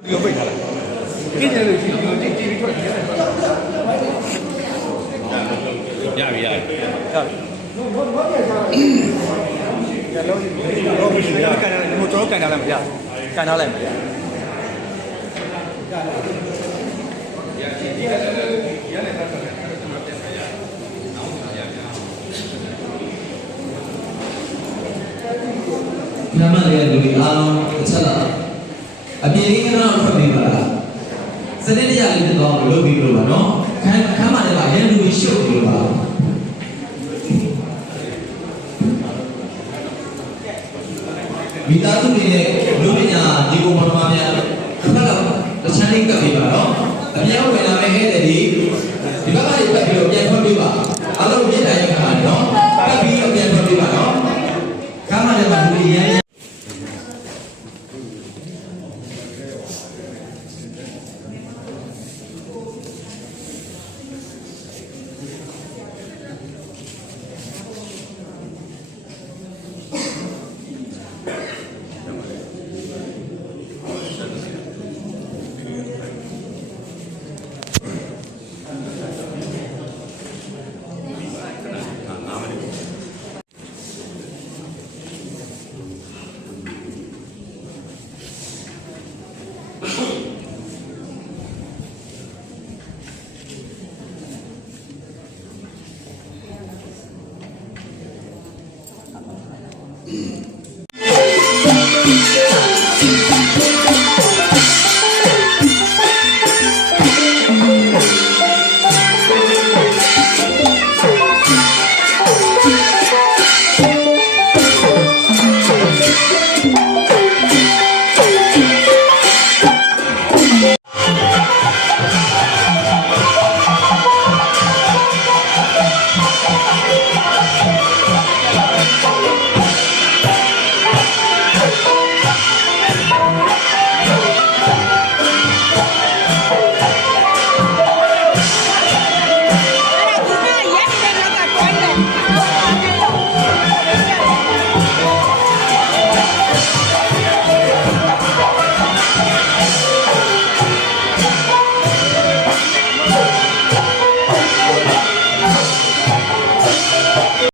ဒီလိုပိတ်ထားလိုက်ကိစ္စလို့ရှိရင်ဒီလိုကြည့်ပြီးထွက်တယ်ရပြီရပြီတော့မရှိရကန်တယ်ကျွန်တော်ကန်ထားလိုက်မရကန်ထားလိုက်မရနာမလေးလူတွေအားလုံးတစ်ချက်လာအပြေကြီးကတော့ထွက်ပြီးပါလားစနစ်တရားလေးတစ်တော့လုပ်ပြီးလို့ပါနော်ခမ်းပါလေပါရန်လူတွေရှုပ်ပြီးလို့ပါမိသားစုတွေနဲ့လူပညာဒီကိုပထမများခက်တော့တခြားလေးကပ်ပြီးပါနော်အမြောက်ဝင်လာမဲ့အဲ့တဲ့ဒီဘက်ကနေပတ်ပြီးတော့ပြန်ထွက်ပြီးပါအားလုံးမြင့်နိုင်ရ